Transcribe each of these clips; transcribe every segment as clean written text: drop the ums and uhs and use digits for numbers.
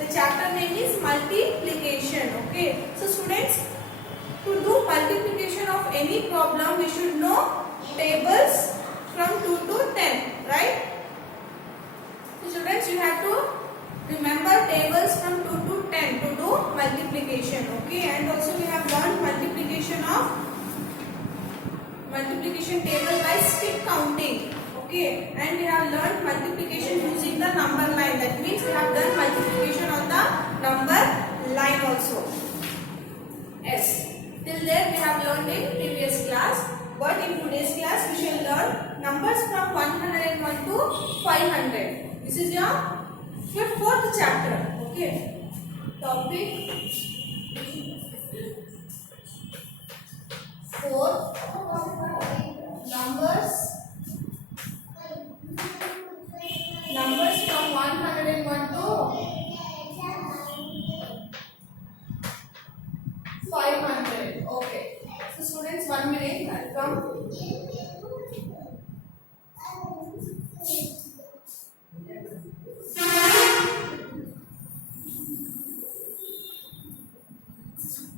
The chapter name is multiplication. Okay. So students, to do multiplication of any problem, we should know tables from 2 to 10, right? So students, you have to remember tables from 2 to 10 to do multiplication. Okay. And also we have learned multiplication table by stick counting. Okay, and we have learned multiplication using the number line. That means we have done multiplication on the number line also. Yes, till there we have learned in previous class. But in today's class we shall learn numbers from 101 to 500. This is your fourth chapter. Okay, topic 4, numbers from 101 to 500. Okay. So students, 1 minute. I'll come.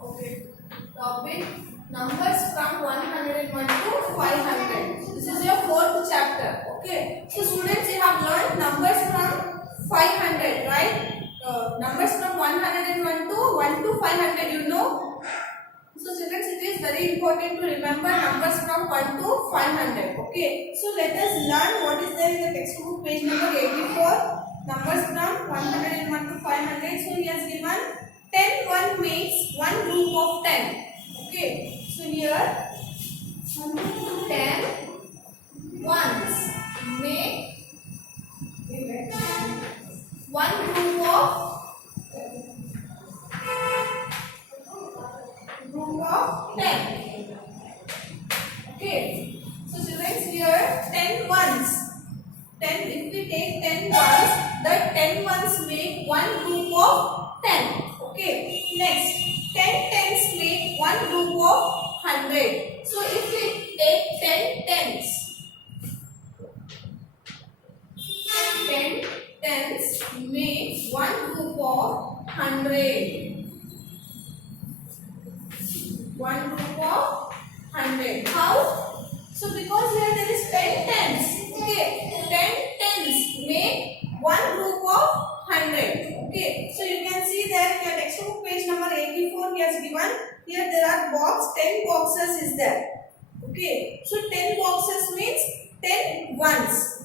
Okay. Topic numbers from 101 to 500. This is your fourth chapter. Okay. So students, you have learned numbers from 500, right? Numbers from 101 to 500, you know. So students, it is very important to remember numbers from 1 to 500. Okay. So let us learn what is there in the textbook page number 84. Numbers from 101 to 500. So he has given 10 1 makes one group of 10. Okay. So here 10 ones make one group of 10. Okay. So students, here 10 ones. 10, if we take 10 ones, the 10 ones make one group of 10. Okay. Next, 10 tens make one group of 100. So if we take 10 tens, 10 tens make one group of 100. One group of 100. How? So because here there is 10 tens. Okay. 10 tens make one group of 100. Okay. So you can see there in your textbook page number 84 he has given. Here there are 10 boxes is there. Okay. So 10 boxes means 10 ones.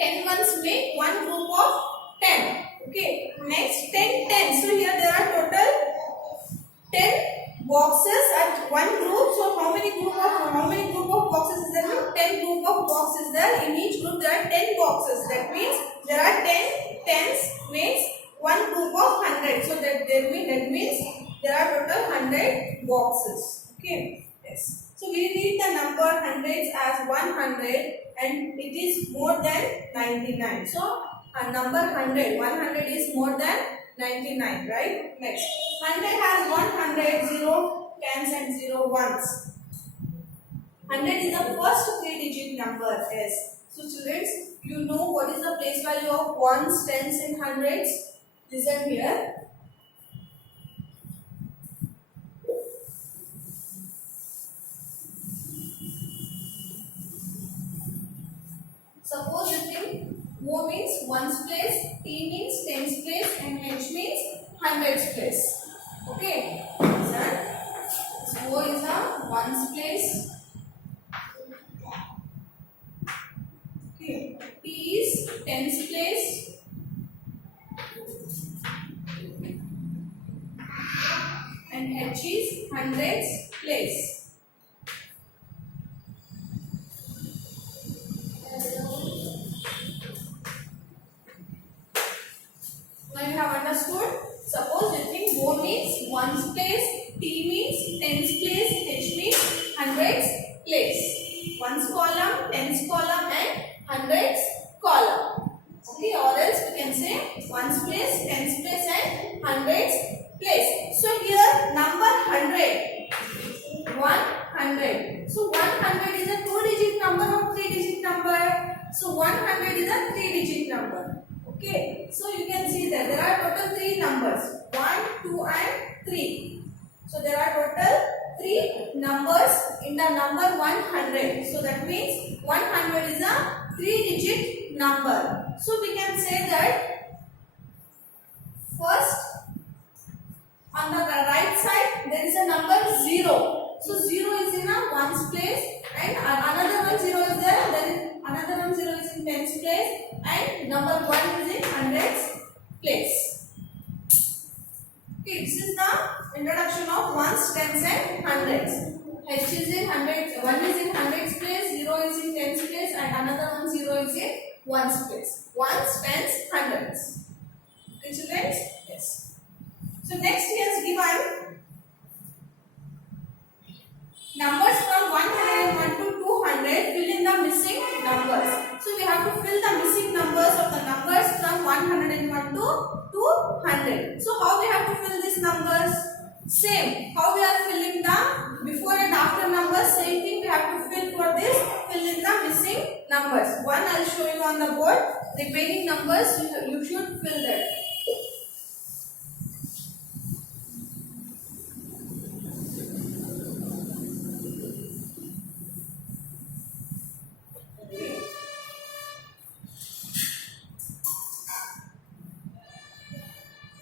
10 ones make one group of 10. Okay. Next 10 tens. So here there are total 10 boxes at one group. So how many group of boxes is there? 10 group of boxes there. In each group there are 10 boxes. That means there are 10 tens makes one group of 100. So that means there are total 100 boxes. Okay. Yes. So we read the number hundreds as 100 and it is more than 99. So a number 100 is more than 99, right? Next, 100 has 100, 0 tens and 0 ones. 100 is the first 3-digit number. Yes. So students, you know what is the place value of ones, tens and hundreds? Listen here. Suppose you think O means ones place, T means tens place and H means hundreds place. Okay. So O is a ones place. Okay. T is tens place. And H is hundreds place. Now you have understood. Suppose you think O means ones place, T means tens place, H means hundreds place. Ones column, tens column and hundreds column. Okay, or else we can say ones place, tens place and hundreds place. So here number 100. 100. So 100 is a 2-digit number or 3-digit number? So 100 is a 3-digit number. Okay. So you can see that there are numbers 1, 2 and 3. So there are total 3 numbers in the number 100. So that means 100 is a 3-digit number. So we can say that first on the right side there is a number 0. So 0 is in a ones place and another one 0 is there, then another one 0 is in tens place and number 1 is in hundreds place. Okay, this is the introduction of ones, tens and hundreds. H is in hundreds, 1 is in hundreds place, 0 is in tens place and another one 0 is in ones place. Ones, tens, hundreds. Okay children? Yes. So next he has given numbers from 101 to 200, fill in the missing numbers. So we have to fill the missing numbers of the numbers from 101 to 200. So how we have to fill these numbers? Same. How we are filling the before and after numbers? Same thing we have to fill for this. Fill in the missing numbers. One I will show you on the board. Remaining numbers you should fill that.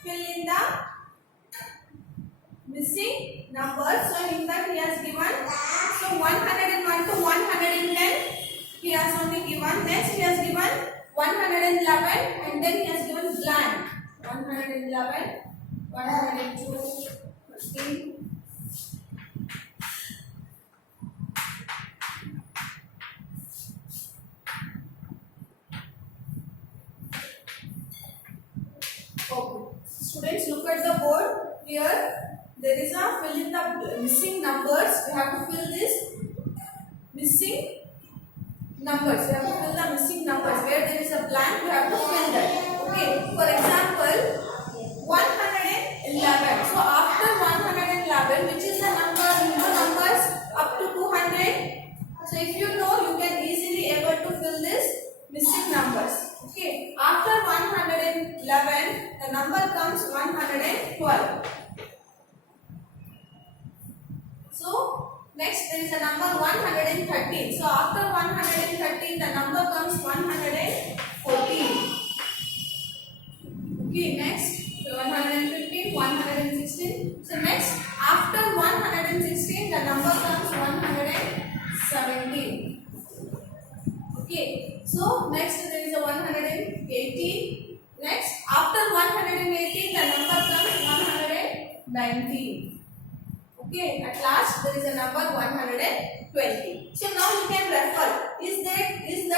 Fill in the missing numbers. So in fact he has given, so 101 to 110 he has only given. Next he has given 111 and then he has given blank. 111, 102, 15. Okay. Students, look at the board. Here there is a fill in the missing numbers. We have to fill this missing numbers. We have to fill the missing numbers. Where there is a blank, we have to fill that. Okay. For example, 111. So after 111, which is the number? You know numbers up to 200. So if you know, you can easily able to fill this missing numbers. Okay. After 111, the number comes 112. So next there is a number 113. So after 113, the number comes 114. Okay. Next 115, 116. So next after 116, the number comes 117. Okay. So next there is a 118. Next after 118, the number comes 119. Okay, at last there is a number 120. So now you can refer. Is there is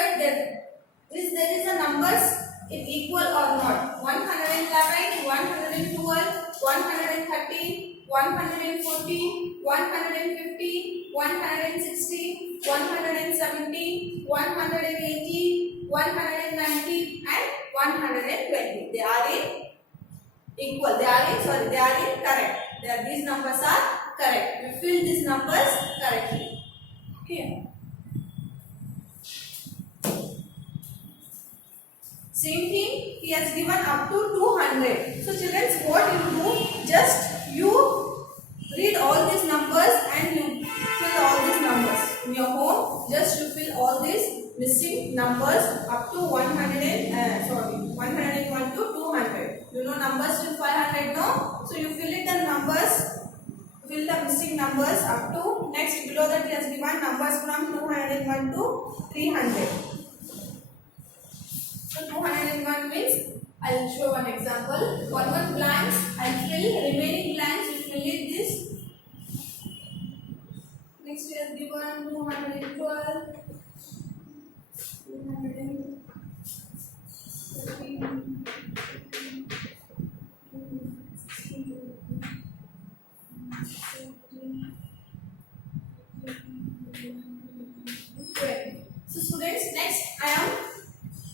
a numbers in equal or not? 111, 112, 113, 114, 150, 160, 170, 180, 190 and 120. They are in equal. They are in correct. These numbers are correct. We fill these numbers correctly. Okay. Same thing, he has given up to 200. So children, what you do, just you read all these numbers and you fill all these numbers. In your home, just you fill all these missing numbers up to 101 to 200. You know numbers till 500, no? So you fill it the numbers, fill the missing numbers up to, next below that he has given numbers from 201 to 300. So 201 means, I will show one example. One blanks, I will fill, remaining blanks you fill it this. Next he has given 212, 213, 20. So students, next I am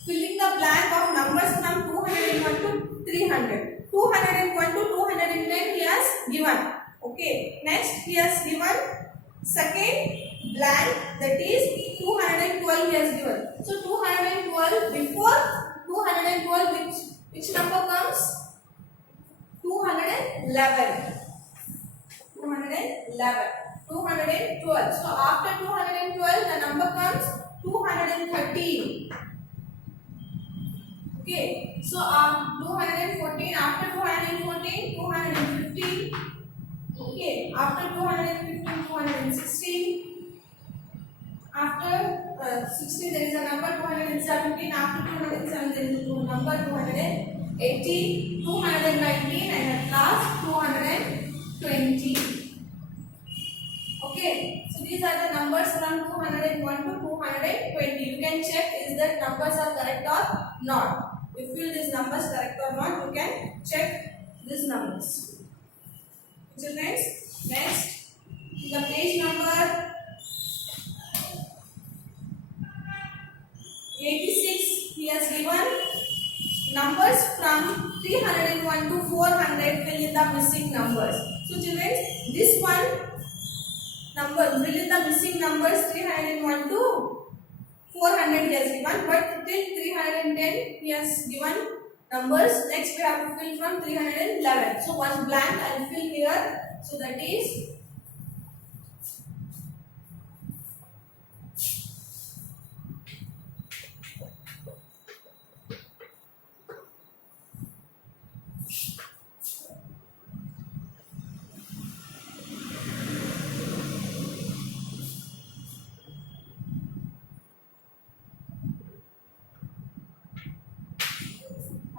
filling the blank of numbers from 201 to 300. 201 to 210 he has given. Okay. Next he has given second blank, that is 212 he has given. So 212, before 212 which number comes? 211. 212. So after 212, the number comes 213. Okay. So 214. After 214, 215. Okay. After 215, 216. After 16, there is a number 217. After 207, there is a number 218, 219, and at last 220. Okay, so these are the numbers from 201 to 220. You can check is that numbers are correct or not. If you feel these numbers correct or not, you can check these numbers. Children, next, the page number 86, he has given numbers from 301 to 400, fill in the missing numbers. So children, this one number, fill in the missing numbers 301 to 400 he has given, but till 310 he has given numbers. Next we have to fill from 311. So one blank I will fill here. So that is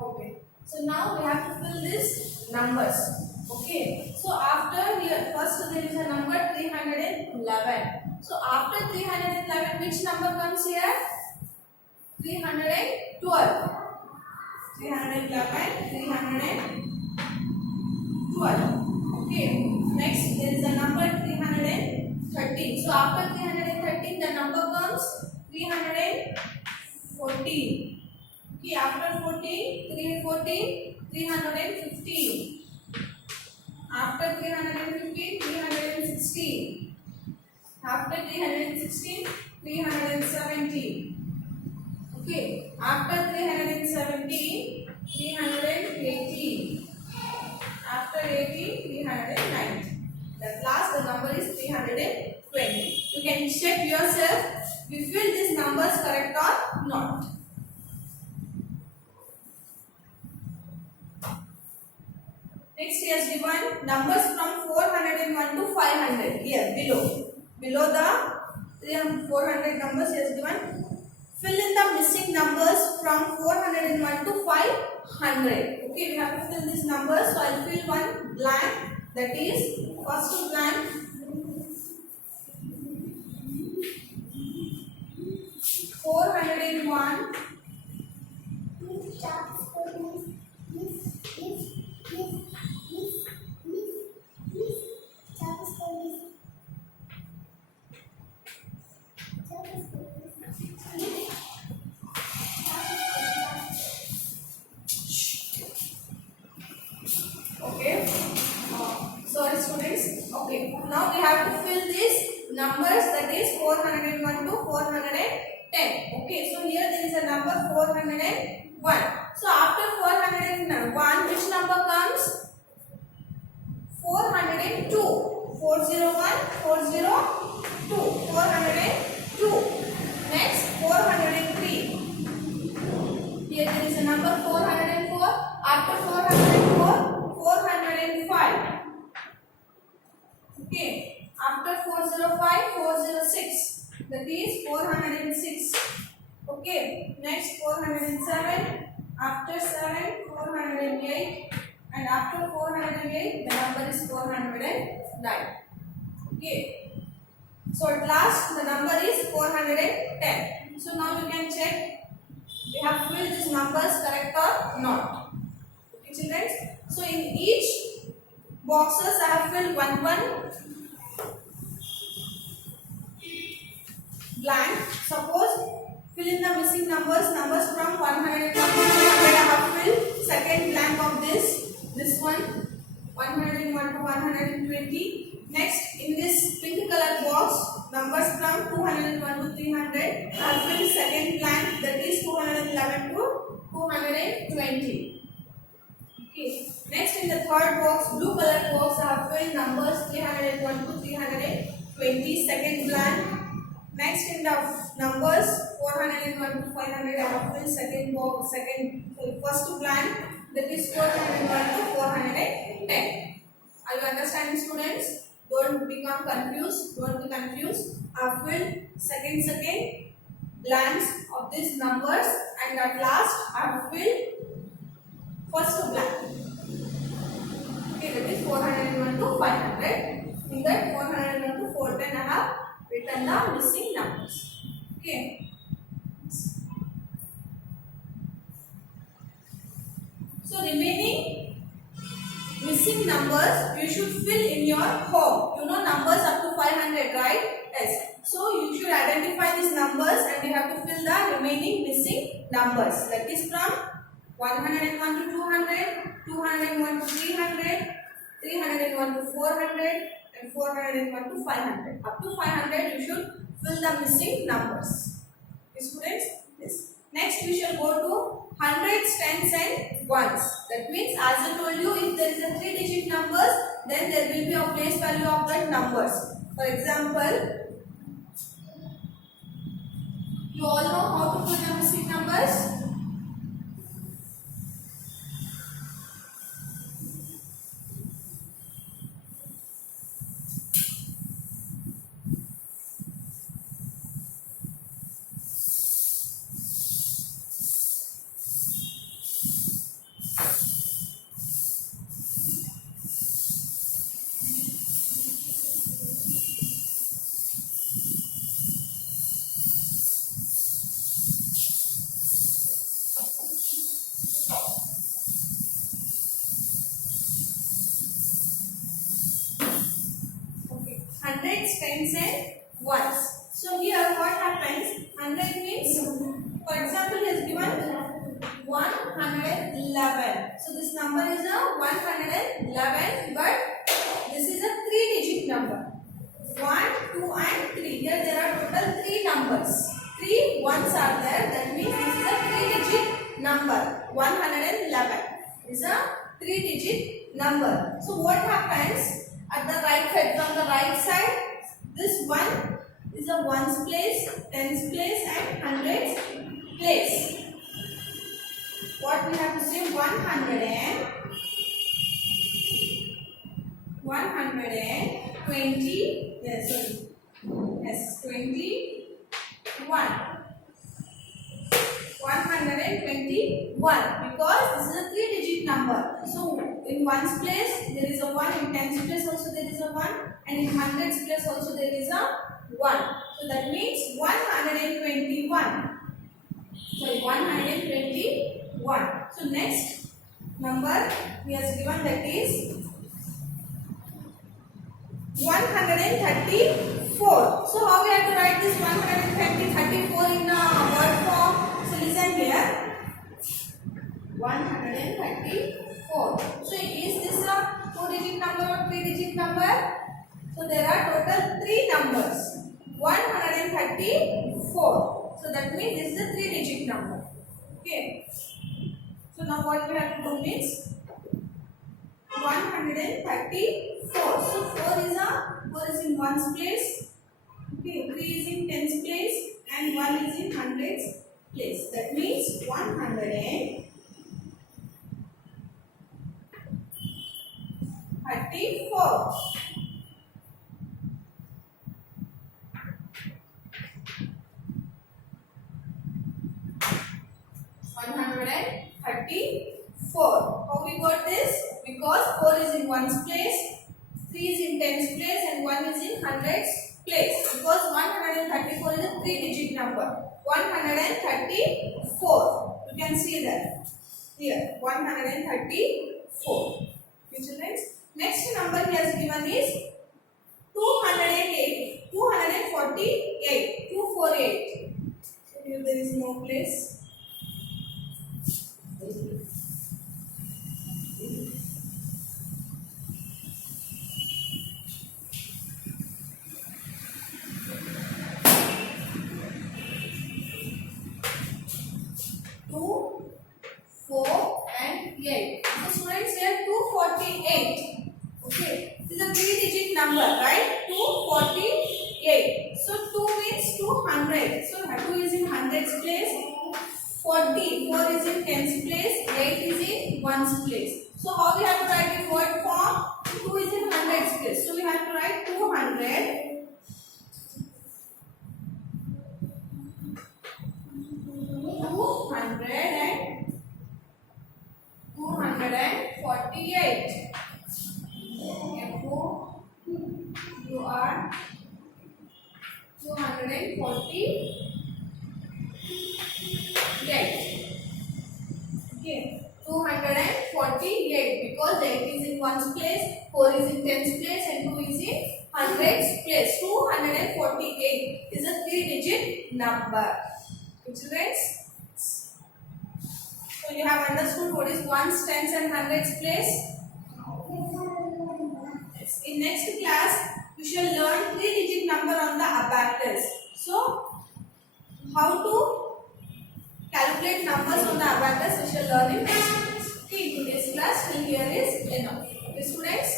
okay. So now we have to fill these numbers. Okay. So after here, first there is a number 311. So after 311, which number comes here? 312. 311, 312. Okay. Next there is a number 313. So after 313, the number comes 314. Okay, after 14, 315. After 315, 316. After 316, 317. Okay, after 317, 318. After 18, 390. At last the number is 320. You can check yourself if you feel these numbers correct or not. Next he has given numbers from 401 to 500 here below the 400 numbers he has given. Fill in the missing numbers from 401 to 500. Okay, we have to fill these numbers. So I will fill one blank, that is first blank 401. Okay. Sorry students. Okay. Now we have to fill these numbers, that is 401 to 410. Okay. So here there is a number 401. So after 401, which number comes? 402. 401, 402. 402. Next 403. Here there is a number 404. After 404, 405. Okay. After 405, 406. That is 406. Okay. Next 407. After 7, 408. And after 408, the number is 409. Okay. So at last, the number is 410. So now you can check we have filled these numbers correct or not. Okay, children. So in each boxes I have filled one blank. Suppose fill in the missing numbers from 100 to 200 I have filled second blank of this one 101 to 120. Next in this pink color box numbers from 201 to 300 I have filled second blank, that is 211 to 220. Okay, Okay. Next in the third box, blue color box, I have filled numbers 301 to 320. Second blank. Next in the numbers 401 to 500, I have filled second box, first blank, that is 401 to 410. Are you understanding, students? Don't become confused. Don't be confused. I have filled second blanks of these numbers, and at last I have filled first blank. Okay, that is 401 to 500. In that 401 to 410, I have written the missing numbers. Okay. So remaining missing numbers you should fill in your home. You know numbers up to 500, right? Yes. So you should identify these numbers and you have to fill the remaining missing numbers. That is from 101 to 200, 201 to 300, 301 to 400, and 401 to 500. Up to 500 you should fill the missing numbers. Okay, students? Yes. Next we shall go to hundreds, tens and ones. That means, as I told you, if there is a 3-digit numbers, then there will be a place value of that numbers. For example, you all know how to fill the missing numbers? Hundreds, tens and ones. So here what happens? 100 means, for example, he has given 111. So this number is a 111, but this is a 3-digit number. 1, 2 and 3. Here there are total 3 numbers. 3 ones are there. That means this is a 3-digit number. 111 is a 3-digit number. So what happens? At the right side, from the right side, this one is a ones place, tens place and hundreds place. What we have to say? 120, yes, sorry. Yes, 21. 121, because this is a 3-digit number. So in ones place there is a 1, in tens place also there is a 1, and in hundreds place also there is a 1. So that means 121. Sorry, 121. So next number he has given, that is 134. So how we have to write this 134 in a word form? So listen here. 134. So is this a 4-digit number or 3-digit number? So there are total 3 numbers. 134. So that means this is a 3-digit number. Okay. So now what we have to do means 134. So 4 is in ones place. Okay. 3 is in tens place and 1 is in hundreds place. That means 134. 134. How we got this? Because 4 is in ones place, 3 is in tens place and 1 is in hundreds place. Because 134 is a 3-digit number. 134. You can see that. Here, 134. Okay, next number he has given is 208. 248. 248. So here there is no place. So students, 248. Okay, this is a 3-digit number, right? 248. So 2 means 200. So 2 is in hundreds place. 40, 4 is in tens place. 8 is in ones place. So how we have to write in word form? 2 is in hundreds place. So we have to write 200. 248. You are 248. Okay, 248 because 8 is in ones place, 4 is in tens place, and 2 is in hundreds place. 248 is a 3-digit number. Okay, children? So you have understood what is ones, tens, and hundreds place. In next class, we shall learn 3-digit number on the abacus. So, how to calculate numbers on the abacus we shall learn in next class. Okay, in today's class till here is enough. Okay, students.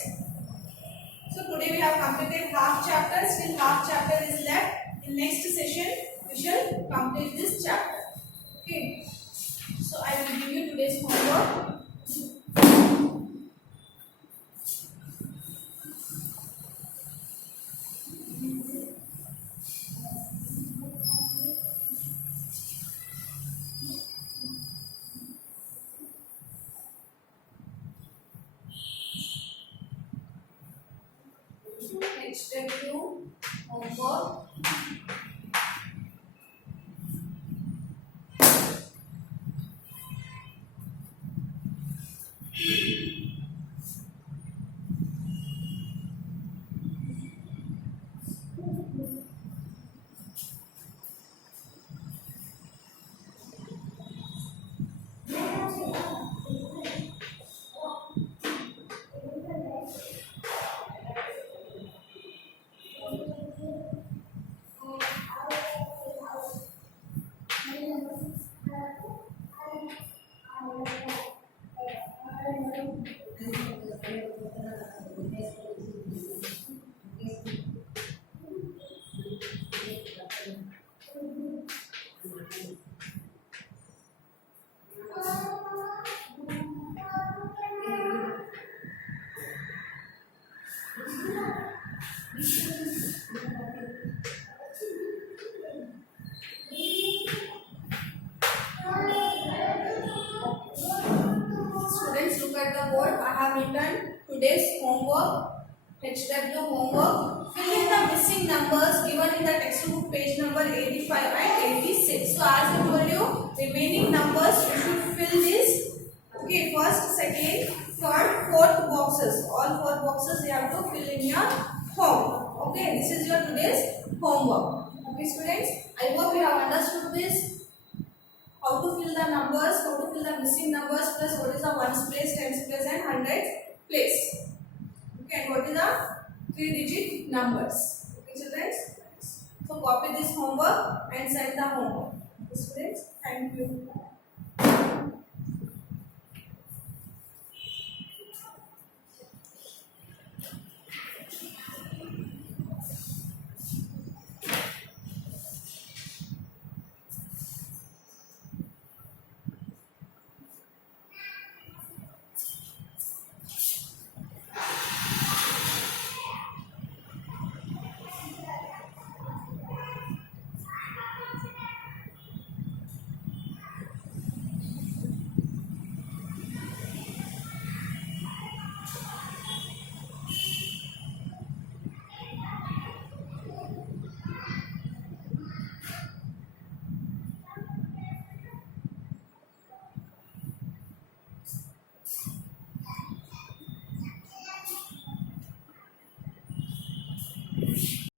So today we have completed half chapter. Still half chapter is left. In next session we shall complete this chapter. Okay. So I will give you today's homework. HW homework. Written today's homework, HW homework. Fill in the missing numbers given in the textbook page number 85 and 86. So as I told you, remaining numbers you should fill this. Okay, first, second, third, fourth boxes. All 4 boxes you have to fill in your home. Okay, this is your today's homework. Okay, students, I hope you have understood this. How to fill the numbers, how to fill the missing numbers, plus what is the ones place, tens place, and hundreds place. Okay, and what is the 3-digit numbers. Okay, children. So copy this homework and send the homework. Okay, students. Thank you.